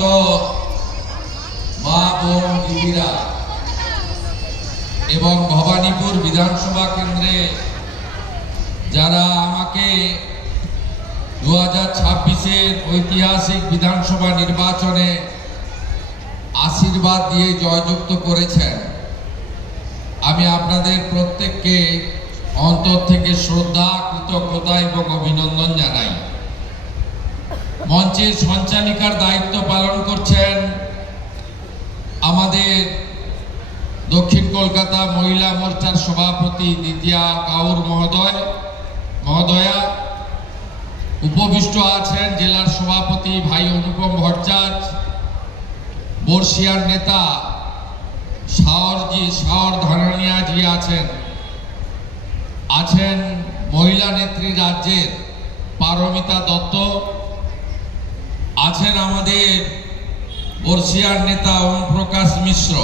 সমস্ত মা বোন দিদিরা এবং ভবানীপুর বিধানসভা কেন্দ্রে যারা আমাকে 2026-এর ঐতিহাসিক বিধানসভা নির্বাচনে আশীর্বাদ দিয়ে জয়যুক্ত করেছেন, আমি আপনাদের প্রত্যেককে অন্তর থেকে শ্রদ্ধা, কৃতজ্ঞতা এবং অভিনন্দন জানাই। মঞ্চের সঞ্চালিকার দায়িত্ব পালন করছেন আমাদের দক্ষিণ কলকাতা মহিলা মোর্চার সভাপতি দ্বিতীয়া কাউর মহোদয়া। উপবিষ্ট আছেন জেলার সভাপতি ভাই অনুপম ভট্টাচার্য, বর্ষিয়ার নেতা শাওর ধানানিয়াজি আছেন মহিলা নেত্রী রাজ্যের পারমিতা দত্ত, আছেন আমাদের বর্ষিয়ার নেতা ওম প্রকাশ মিশ্র।